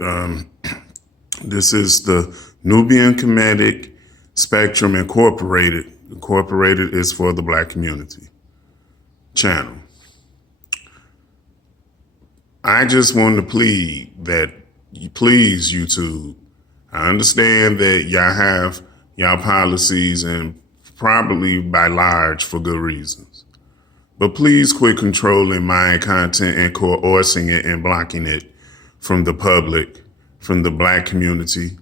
Um, this is the Nubian Comedic Spectrum Incorporated. Incorporated is for the Black community channel. I just want to plead that please, YouTube, I understand that y'all have y'all policies and probably by large for good reasons. But please quit controlling my content and coercing it and blocking it from the public, from the Black community.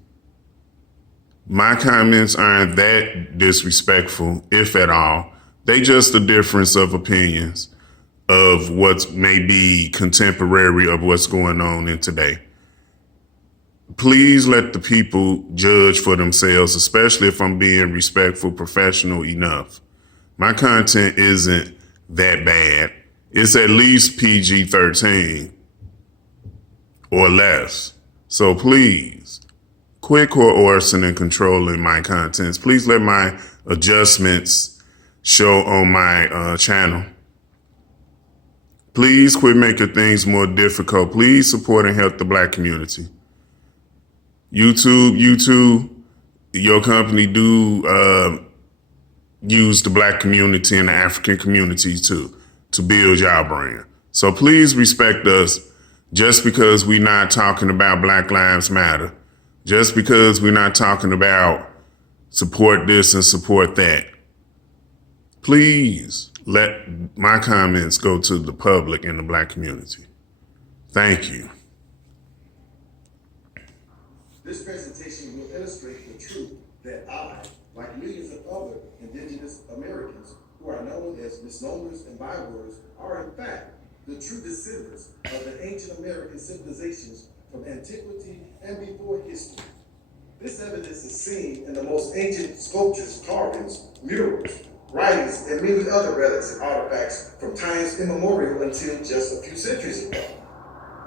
My comments aren't that disrespectful, if at all. They just a difference of opinions of what may be contemporary of what's going on in today. Please let the people judge for themselves, especially if I'm being respectful, professional enough. My content isn't that bad. It's at least PG-13 or less. So please, quit coercing and controlling my contents. Please let my adjustments show on my channel. Please quit making things more difficult. Please support and help the Black community. YouTube, your company do use the Black community and the African community too to build your brand. So please respect us just because we're not talking about Black Lives Matter, just because we're not talking about support this and support that. Please let my comments go to the public and the Black community. Thank you. This presentation will illustrate the truth that I, like millions of other indigenous Americans who are known as misnomers and bywords, are in fact the true descendants of the ancient American civilizations from antiquity and before history. This evidence is seen in the most ancient sculptures, carvings, murals, writings, and many other relics and artifacts from times immemorial until just a few centuries ago.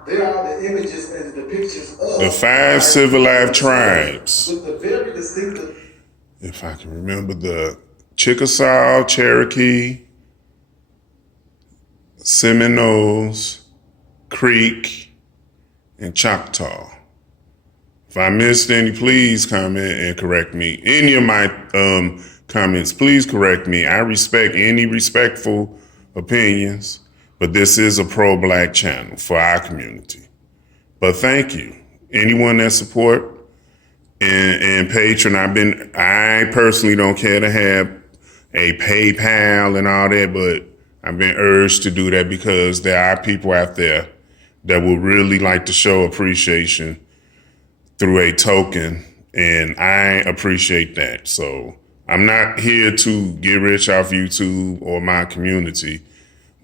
They are the images and the depictions of the 5 civilized tribes. With the very distinctive, if I can remember, the Chickasaw, Cherokee, Seminoles, Creek, and Choctaw. If I missed any, please comment and correct me. Any of my comments, please correct me. I respect any respectful opinions, but this is a pro-Black channel for our community. But thank you. Anyone that support and patron, I personally don't care to have a PayPal and all that, but I've been urged to do that because there are people out there that will really like to show appreciation through a token, and I appreciate that. So I'm not here to get rich off YouTube or my community,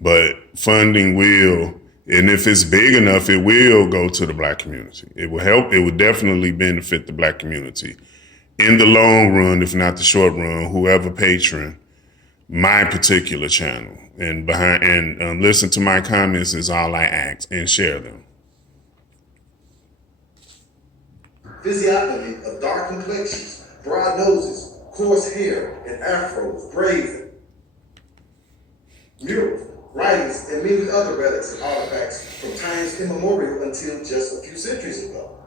but funding will, and if it's big enough, it will go to the Black community. It will help, it would definitely benefit the Black community. In the long run, if not the short run, whoever patron my particular channel and listen to my comments is all I ask, and share them. physiognomy of dark complexions, broad noses, coarse hair, and afros, braids, murals, writings, and many other relics and artifacts from times immemorial until just a few centuries ago.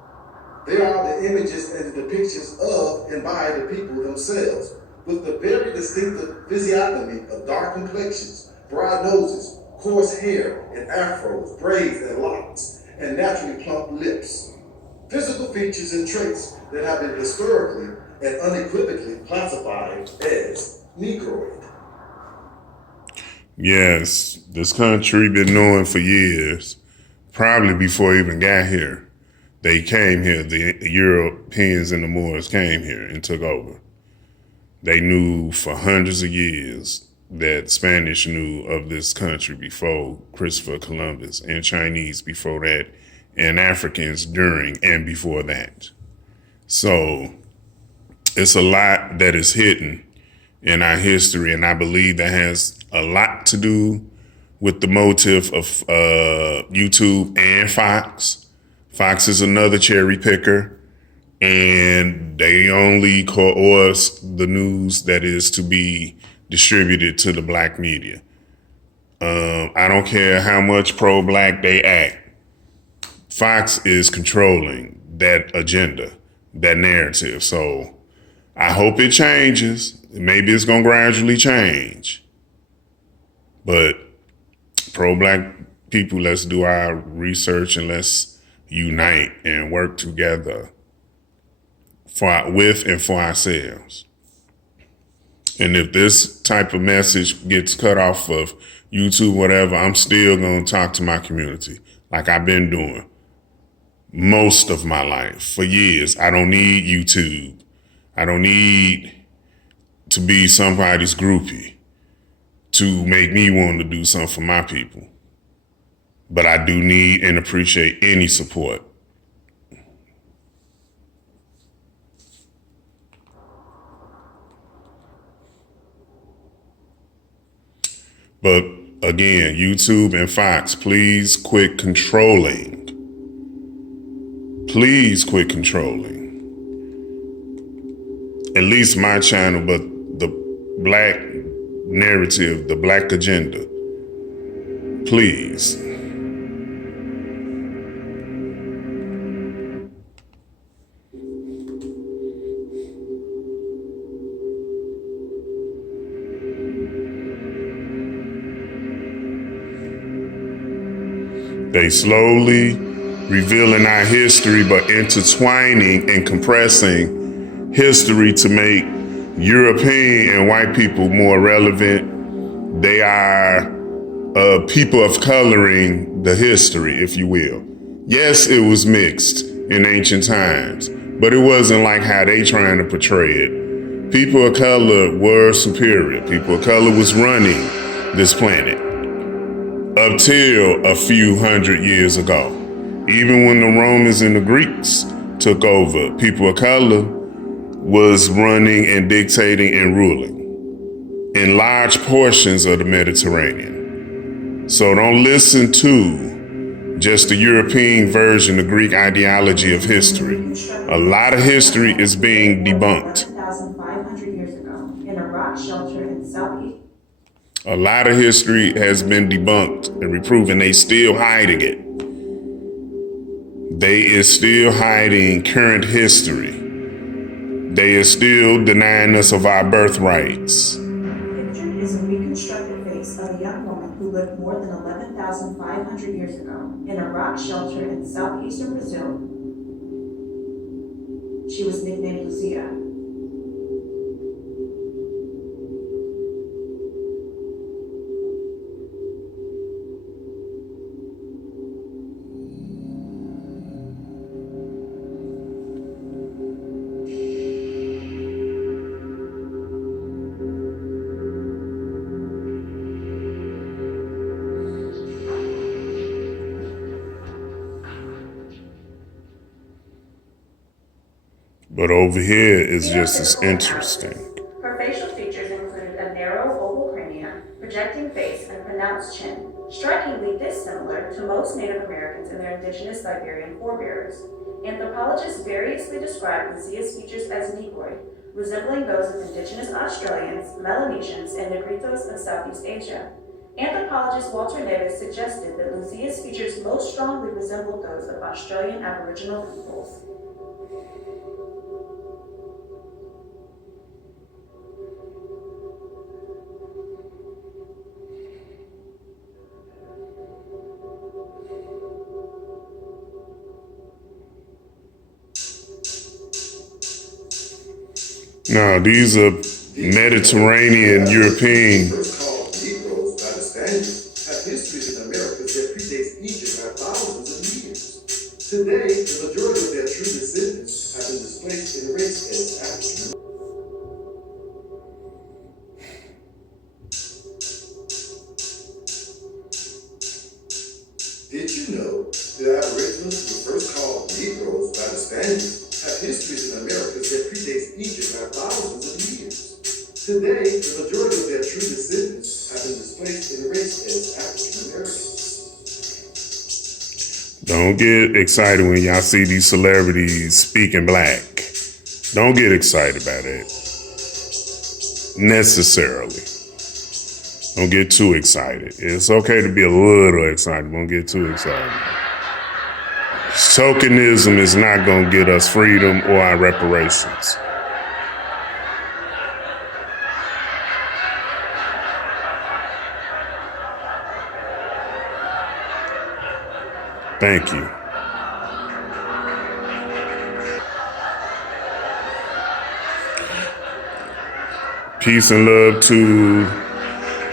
They are the images and the depictions of and by the people themselves, with the very distinctive physiognomy of dark complexions, broad noses, coarse hair, and afros, braids, and locks, and naturally plump lips. Physical features and traits that have been historically and unequivocally classified as Negroid. Yes, this country been knowing for years, probably before I even got here. They came here, the Europeans and the Moors came here and took over. They knew for hundreds of years that Spanish knew of this country before Christopher Columbus, and Chinese before that, and Africans during and before that. So it's a lot that is hidden in our history, and I believe that has a lot to do with the motive of YouTube and Fox. Fox is another cherry picker, and they only coerce the news that is to be distributed to the Black media. I don't care how much pro-Black they act. Fox is controlling that agenda, that narrative. So I hope it changes. Maybe it's going to gradually change. But pro-Black people, let's do our research and let's unite and work together with and for ourselves. And if this type of message gets cut off of YouTube, whatever, I'm still going to talk to my community like I've been doing most of my life for years. I don't need YouTube. I don't need to be somebody's groupie to make me want to do something for my people. But I do need and appreciate any support. But again, YouTube and Fox, please quit controlling. Please quit controlling. At least my channel, but the Black narrative, the Black agenda. Please. They slowly revealing our history, but intertwining and compressing history to make European and white people more relevant. They are people of coloring the history, if you will. Yes, it was mixed in ancient times, but it wasn't like how they trying to portray it. People of color were superior. People of color was running this planet up till a few hundred years ago. Even when the Romans and the Greeks took over, people of color was running and dictating and ruling in large portions of the Mediterranean. So don't listen to just the European version, the Greek ideology of history. A lot of history is being debunked. 1,500 years ago in a rock shelter in southeast. A lot of history has been debunked and reproven. They still hiding it. They is still hiding current history. They is still denying us of our birthrights. Pictured is a reconstructed face of a young woman who lived more than 11,500 years ago in a rock shelter in southeastern Brazil. She was nicknamed Lucia. But over here is just as interesting. Her facial features included a narrow oval cranium, projecting face, and pronounced chin, strikingly dissimilar to most Native Americans and their indigenous Siberian forebears. Anthropologists variously describe Lucia's features as Negroid, resembling those of indigenous Australians, Melanesians, and Negritos of Southeast Asia. Anthropologist Walter Nevis suggested that Lucia's features most strongly resembled those of Australian Aboriginal peoples. Now, these are Mediterranean European. First called Negroes by the Spaniards have histories in America that predates Egypt by thousands of years. Today, the majority of their true descendants have been displaced and erased as African. Did you know that Aboriginals were first called Negroes by the Spaniards have histories in America that predates Egypt by thousands of years? Today, the majority of their true descendants have been displaced and erased as African Americans. Don't get excited when y'all see these celebrities speaking black. Don't get excited about it. Necessarily. Don't get too excited. It's okay to be a little excited. Don't get too excited. Tokenism is not going to get us freedom or our reparations. Thank you. Peace and love to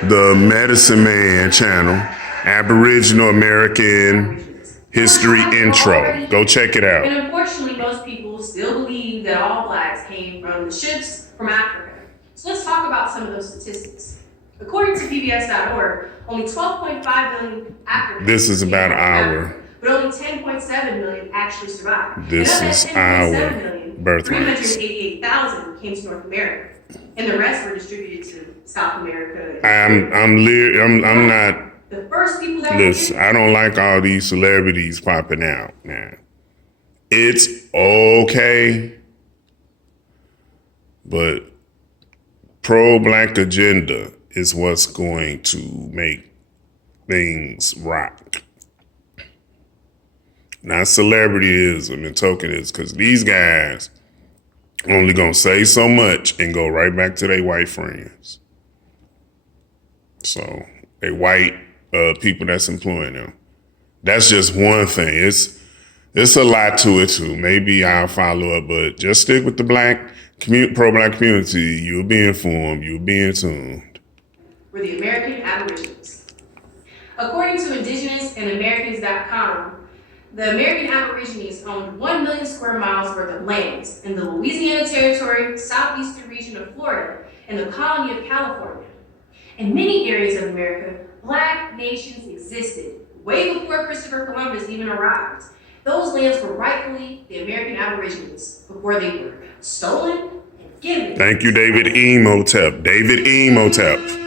the Medicine Man channel, Aboriginal American History Intro. Go check it out. And unfortunately, most people still believe that all blacks came from the ships from Africa. So let's talk about some of those statistics. According to PBS.org, only 12.5 million Africans. This is about came from our. Africa, but only 10.7 million actually survived. This and is of that 10.7 our million, birthrights. 388,000 came to North America, and the rest were distributed to South America. I'm not. The first people that Listen, I don't like all these celebrities popping out now. It's okay, but pro-black agenda is what's going to make things rock. Not celebrityism and tokenism, because these guys only gonna say so much and go right back to their white friends. So they white people that's employing them. That's just one thing. It's a lot to it too. Maybe I'll follow up, but just stick with the pro-black community. You'll be informed. You'll be in tuned. Were the American Aborigines. According to IndigenousAndAmericans.com, the American Aborigines owned 1 million square miles worth of land in the Louisiana Territory, southeastern region of Florida, and the colony of California. In many areas of America, black nations existed way before Christopher Columbus even arrived. Those lands were rightfully the American Aborigines before they were stolen and given. Thank you, David Emotep. David Emotep.